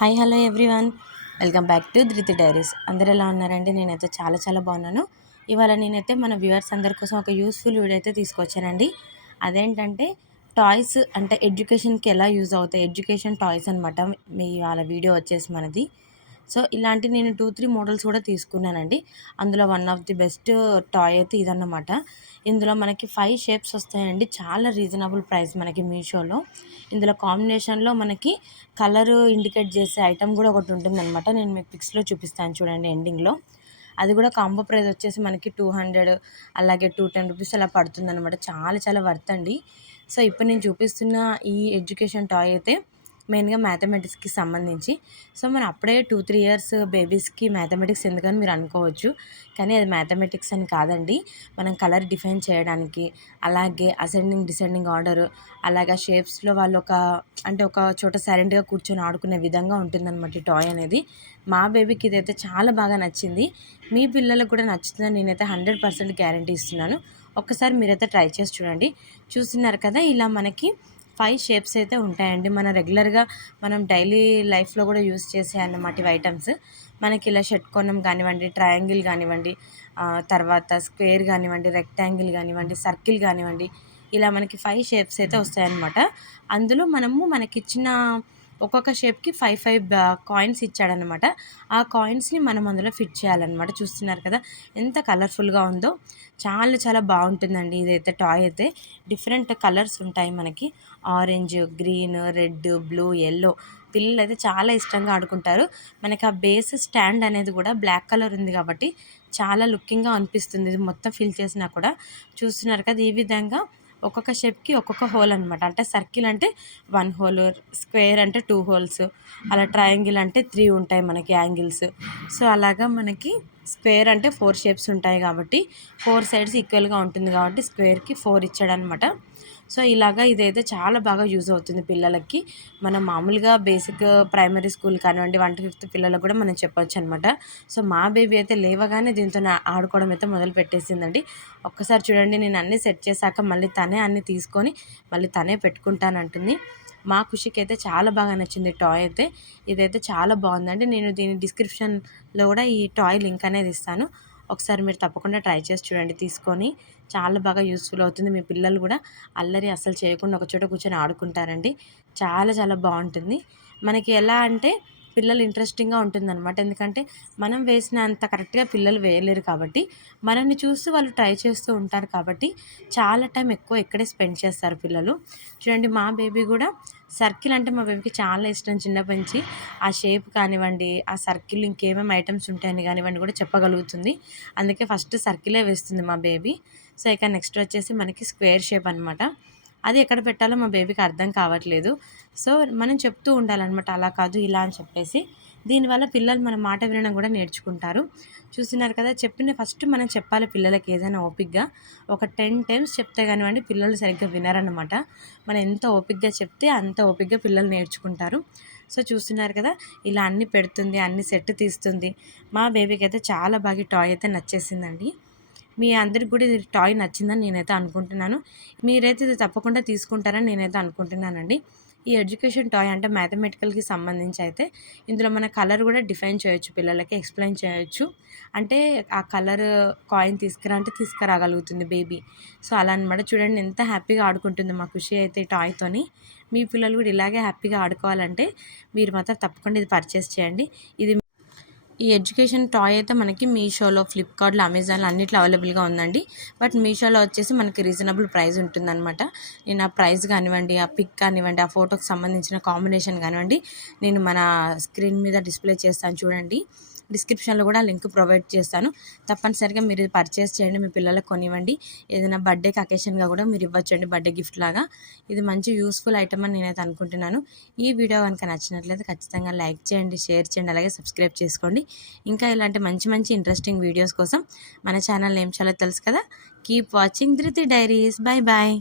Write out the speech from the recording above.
Hi hello everyone, welcome back to ధృతి diaries. అందరు ఎలా ఉన్నారండి? నేనైతే చాలా బాగున్నాను. ఇవాళ నేనైతే మన వ్యూవర్స్ అందరి కోసం ఒక యూస్ఫుల్ వీడియో అయితే తీసుకొచ్చానండి. అదేంటంటే టాయ్స్ అంటే ఎడ్యుకేషన్కి ఎలా యూజ్ అవుతాయి, ఎడ్యుకేషన్ టాయ్స్ అనమాట. మీ వాళ్ళ వీడియో వచ్చేసి మనది. సో ఇలాంటి నేను 2-3 మోడల్స్ కూడా తీసుకున్నానండి. అందులో one of the best toy అయితే ఇదన్నమాట. ఇందులో మనకి 5 షేప్స్ వస్తాయండి. చాలా రీజనబుల్ ప్రైస్ మనకి మీషోలో. ఇందులో కాంబినేషన్లో మనకి కలర్ ఇండికేట్ చేసే ఐటమ్ కూడా ఒకటి ఉంటుందన్నమాట. నేను మీకు పిక్స్లో చూపిస్తాను చూడండి ఎండింగ్లో. అది కూడా కాంబో ప్రైస్ వచ్చేసి మనకి 200, అలాగే 210 రూపీస్ అలా పడుతుందన్నమాట. చాలా వర్త్ అండి. సో ఇప్పుడు నేను చూపిస్తున్న ఈ ఎడ్యుకేషన్ టాయ్ అయితే మెయిన్గా మ్యాథమెటిక్స్కి సంబంధించి. సో మనం అప్పుడే 2-3 ఇయర్స్ బేబీస్కి మ్యాథమెటిక్స్ ఎందుకని మీరు అనుకోవచ్చు, కానీ అది మ్యాథమెటిక్స్ అని కాదండి. మనం కలర్ డిఫైన్ చేయడానికి, అలాగే అసెండింగ్ డిసెండింగ్ ఆర్డర్, అలాగే షేప్స్లో వాళ్ళు ఒక చోట సైలెంట్గా కూర్చొని ఆడుకునే విధంగా ఉంటుందన్నమాట ఈ టాయ్ అనేది. మా బేబీకి ఇదైతే చాలా బాగా నచ్చింది. మీ పిల్లలకు కూడా నచ్చుతుందని నేనైతే 100% గ్యారంటీ ఇస్తున్నాను. ఒక్కసారి మీరైతే ట్రై చేసి చూడండి. చూస్తున్నారు కదా, ఇలా మనకి 5 షేప్స్ అయితే ఉంటాయండి. రెగ్యులర్గా మనం డైలీ లైఫ్లో కూడా యూస్ చేసే అన్నమాట ఇవి ఐటమ్స్. మనకి ఇలా షట్కోణం కానివ్వండి, ట్రయాంగిల్ కానివ్వండి, తర్వాత స్క్వేర్ కానివ్వండి, రెక్టాంగిల్ కానివ్వండి, సర్కిల్ కానివ్వండి, ఇలా మనకి 5 షేప్స్ అయితే వస్తాయన్నమాట. అందులో మనకిచ్చిన ఒక్కొక్క షేప్కి 5 కాయిన్స్ ఇచ్చాడనమాట. ఆ కాయిన్స్ని మనం అందులో ఫిట్ చేయాలన్నమాట. చూస్తున్నారు కదా ఎంత కలర్ఫుల్గా ఉందో. చాలా బాగుంటుందండి ఇదైతే టాయ్ అయితే. డిఫరెంట్ కలర్స్ ఉంటాయి మనకి, orange, green, red, blue, yellow. పిల్లలు అయితే చాలా ఇష్టంగా ఆడుకుంటారు. మనకి ఆ బేస్ స్టాండ్ అనేది కూడా బ్లాక్ కలర్ ఉంది కాబట్టి చాలా లుకింగ్గా అనిపిస్తుంది. ఇది మొత్తం ఫిల్ చేసినా కూడా. చూస్తున్నారు కదా, ఈ విధంగా ఒక్కొక్క షేప్కి ఒక్కొక్క హోల్ అనమాట. అంటే సర్కిల్ అంటే 1 హోల్, స్క్వేర్ అంటే 2 హోల్స్, అలా ట్రయాంగిల్ అంటే 3 ఉంటాయి మనకి యాంగిల్స్. సో అలాగా మనకి స్క్వేర్ అంటే 4 షేప్స్ ఉంటాయి కాబట్టి 4 సైడ్స్ ఈక్వల్గా ఉంటుంది కాబట్టి స్క్వేర్కి 4 ఇచ్చాడనమాట. సో ఇలాగా ఇదైతే చాలా బాగా యూజ్ అవుతుంది పిల్లలకి. మనం మామూలుగా బేసిక్ ప్రైమరీ స్కూల్ కానివ్వండి, 1-5 పిల్లలకు కూడా మనం చెప్పొచ్చు అనమాట. సో మా బేబీ అయితే లేవగానే దీంతో ఆడుకోవడం అయితే మొదలు పెట్టేసిందండి. ఒక్కసారి చూడండి, నేను అన్నీ సెట్ చేశాక మళ్ళీ తనే అన్నీ తీసుకొని మళ్ళీ తనే పెట్టుకుంటానంటుంది. మా ఖుషికి అయితే చాలా బాగా నచ్చింది టాయ్ అయితే. ఇదైతే చాలా బాగుందండి. నేను దీని డిస్క్రిప్షన్లో కూడా ఈ టాయ్ లింక్ అనేది ఇస్తాను. ఒకసారి మీరు తప్పకుండా ట్రై చేసి చూడండి తీసుకొని. చాలా బాగా యూస్ఫుల్ అవుతుంది. మీ పిల్లలు కూడా అల్లరి అస్సలు చేయకుండా ఒక చోట కూర్చొని ఆడుకుంటారండి. చాలా బాగుంటుంది. మనకి ఎలా అంటే పిల్లలు ఇంట్రెస్టింగ్గా ఉంటుందన్నమాట. ఎందుకంటే మనం వేసినంత కరెక్ట్గా పిల్లలు వేయలేరు కాబట్టి మనల్ని చూస్తూ వాళ్ళు ట్రై చేస్తూ ఉంటారు కాబట్టి చాలా టైం ఎక్కువ ఇక్కడే స్పెండ్ చేస్తారు పిల్లలు. చూడండి, మా బేబీ కూడా సర్కిల్ అంటే మా బేబీకి చాలా ఇష్టం చిన్నప్పటి నుంచి. ఆ షేప్ కానివ్వండి, ఆ సర్కిల్ ఇంకేమేమి ఐటమ్స్ ఉంటాయని కానివ్వండి కూడా చెప్పగలుగుతుంది. అందుకే ఫస్ట్ సర్కిలే వేస్తుంది మా బేబీ. సో ఇక నెక్స్ట్ వచ్చేసి మనకి స్క్వేర్ షేప్ అనమాట. అది ఎక్కడ పెట్టాలో మా బేబీకి అర్థం కావట్లేదు. సో మనం చెప్తూ ఉండాలన్నమాట, అలా కాదు ఇలా అని చెప్పేసి. దీనివల్ల పిల్లలు మన మాట వినడం కూడా నేర్చుకుంటారు. చూస్తున్నారు కదా, ఫస్ట్ మనం చెప్పాలి పిల్లలకి ఏదైనా ఓపికగా. ఒక 10 టైమ్స్ చెప్తే కానివ్వండి పిల్లలు సరిగ్గా వినరన్నమాట. మనం ఎంత ఓపికగా చెప్తే అంత ఓపికగా పిల్లలు నేర్చుకుంటారు. సో చూస్తున్నారు కదా, ఇలా అన్నీ పెడుతుంది, అన్ని సెట్ తీస్తుంది. మా బేబీకి అయితే చాలా బాగా టాయ్ అయితే నచ్చేసిందండి. మీ అందరికి కూడా ఇది టాయ్ నచ్చిందని నేనైతే అనుకుంటున్నాను. మీరైతే ఇది తప్పకుండా తీసుకుంటారని నేనైతే అనుకుంటున్నానండి. ఈ ఎడ్యుకేషన్ టాయ్ అంటే మ్యాథమెటికల్కి సంబంధించి అయితే ఇందులో మన కలర్ కూడా డిఫైన్ చేయొచ్చు, పిల్లలకి ఎక్స్ప్లెయిన్ చేయొచ్చు. అంటే ఆ కలర్ కాయిన్ తీసుకురా అంటే తీసుకురాగలుగుతుంది బేబీ. సో అలా అనమాట. చూడండి ఎంత హ్యాపీగా ఆడుకుంటుంది మా ఖుషి అయితే టాయ్తోని. మీ పిల్లలు కూడా ఇలాగే హ్యాపీగా ఆడుకోవాలంటే మీరు మాత్రం తప్పకుండా ఇది పర్చేస్ చేయండి. ఈ ఎడ్యుకేషన్ టాయ్ అయితే మనకి మీషోలో, ఫ్లిప్కార్ట్లో, అమెజాన్లో అన్నిట్లో అవైలబుల్గా ఉందండి. బట్ మీషోలో వచ్చేసి మనకి రీజనబుల్ ప్రైస్ ఉంటుందన్నమాట. నేను ఆ ప్రైస్ కానివ్వండి, ఆ పిక్ కానివ్వండి, ఆ ఫోటోకి సంబంధించిన కాంబినేషన్ కానివ్వండి, నేను మన స్క్రీన్ మీద డిస్ప్లే చేస్తాను చూడండి. డిస్క్రిప్షన్లో కూడా లింక్ ప్రొవైడ్ చేస్తాను. తప్పనిసరిగా మీరు ఇది పర్చేస్ చేయండి, మీ పిల్లలకు కొనివ్వండి. ఏదైనా బర్త్డేకి అకేషన్గా కూడా మీరు ఇవ్వచ్చండి, బర్త్డే గిఫ్ట్ లాగా. ఇది మంచి యూస్ఫుల్ ఐటమ్ అని నేనైతే అనుకుంటున్నాను. ఈ వీడియో కనుక నచ్చినట్లయితే ఖచ్చితంగా లైక్ చేయండి, షేర్ చేయండి, అలాగే సబ్స్క్రైబ్ చేసుకోండి. ఇంకా ఇలాంటి మంచి ఇంట్రెస్టింగ్ వీడియోస్ కోసం మన ఛానల్ నేమ్ చాలా తెలుసు కదా. కీప్ వాచింగ్ ధృతి డైరీస్. బాయ్.